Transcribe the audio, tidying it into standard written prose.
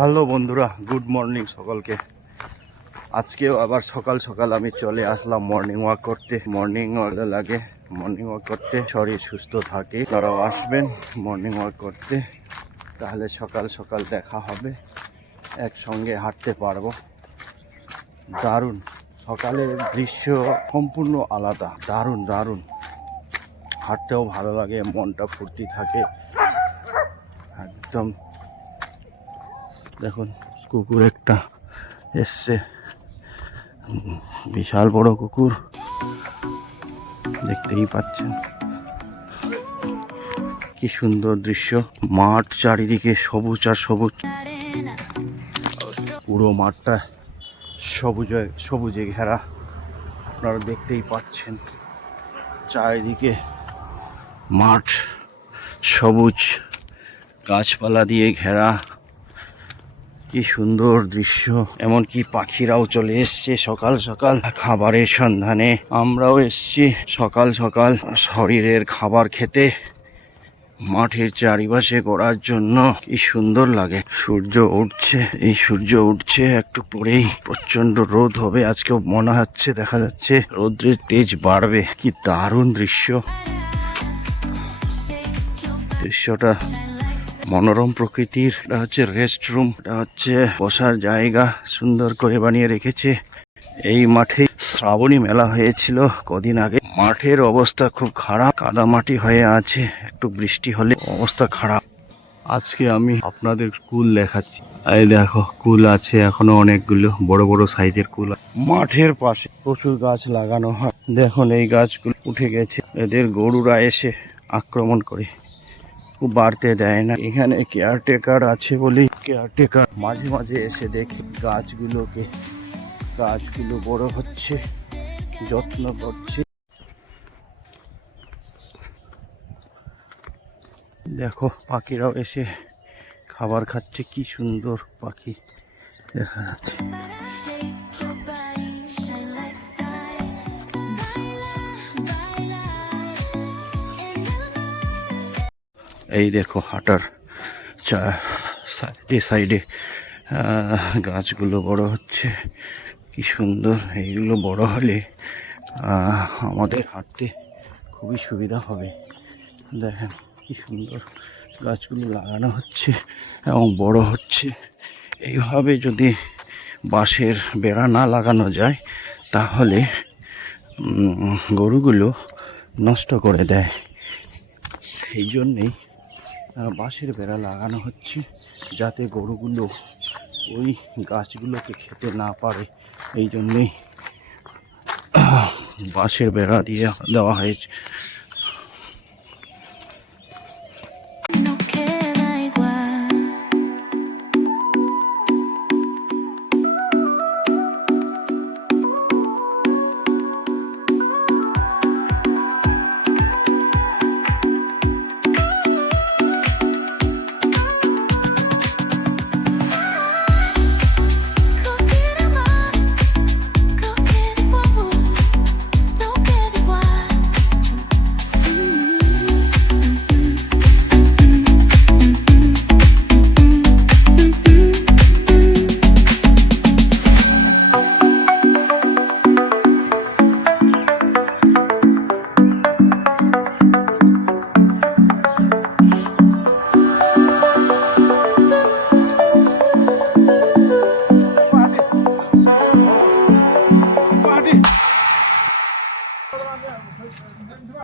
Hello বন্ধুরা, good morning সকলকে। আজকেও আবার সকাল সকাল আমি চলে আসলাম মর্নিং ওয়াক করতে। মর্নিং ওয়াক লাগে, মর্নিং ওয়াক করতে শরীর সুস্থ থাকে। তারাও আসবেন মর্নিং ওয়াক করতে, তাহলে সকাল সকাল দেখা হবে, একসঙ্গে হাঁটতে পারবো। দারুণ, সকালের দৃশ্য সম্পূর্ণ আলাদা, দারুণ দারুণ। হাঁটতেও ভালো লাগে, মনটা ফুর্তি থাকে একদম। দেখুন কুকুর একটা এসছে, বিশাল বড় কুকুর, দেখতেই পাচ্ছেন। কি সুন্দর দৃশ্য, মাঠ চারিদিকে সবুজ আর সবুজ, পুরো মাঠটা সবুজে সবুজে ঘেরা। আপনারা দেখতেই পাচ্ছেন চারিদিকে মাঠ সবুজ, গাছপালা দিয়ে ঘেরা। কি সুন্দর দৃশ্য, এমনকি পাখিরাও চলে এসছে সকাল সকাল খাবারের সন্ধানে। আমরাও এসছি সকাল সকাল শরীরের খাবার খেতে, মাঠের চারিপাশে করার জন্য। কি সুন্দর লাগে, সূর্য উঠছে, এই সূর্য উঠছে একটু পরেই প্রচন্ড রোদ হবে আজকেও মনে হচ্ছে, দেখা যাচ্ছে রোদ্রের তেজ বাড়বে। কি দারুণ দৃশ্য, দৃশ্যটা মনোরম প্রকৃতির। এটা হচ্ছে রেস্ট রুম, এটা হচ্ছে বসার জায়গা, সুন্দর করে বানিয়ে রেখেছে। এই মাঠে শ্রাবণী মেলা হয়েছিল কদিন আগে। মাঠের অবস্থা খুব খারাপ, কাদামাটি হয়ে আছে, একটু বৃষ্টি হলে অবস্থা খারাপ। আজকে আমি আপনাদের কুল দেখাচ্ছি। এই দেখো কুল আছে এখনো অনেকগুলো, বড় বড় সাইজের কুল। মাঠের পাশে প্রচুর গাছ লাগানো হয়, দেখুন এই গাছগুলো উঠে গেছে, এদের গরুরা এসে আক্রমণ করে, বাড়তে দেয় না। এখানে কেয়ারটেকার আছে বলেই কেয়ারটেকার মাঝে মাঝে এসে দেখে গাছগুলোকে, গাছগুলো বড় হচ্ছে, যত্ন করছে। দেখো পাখিরাও এসে খাবার খাচ্ছে, কি সুন্দর পাখি দেখা যাচ্ছে। এই দেখো হাঁটার সাইডে সাইডে গাছগুলো বড় হচ্ছে, কি সুন্দর। এইগুলো বড় হলে আমাদের হাঁটতে খুবই সুবিধা হবে। দেখেন কি সুন্দর গাছগুলো লাগানো হচ্ছে এবং বড় হচ্ছে। এইভাবে যদি বাঁশের বেড়া না লাগানো যায় তাহলে গরুগুলো নষ্ট করে দেয়। এই জন্যেই বাঁশের বেড়া লাগানো হচ্ছে, যাতে গরুগুলো ওই গাছগুলোকে খেতে না পারে। এই জন্যেই বাঁশের বেড়া দিয়ে দেওয়া হয়েছে।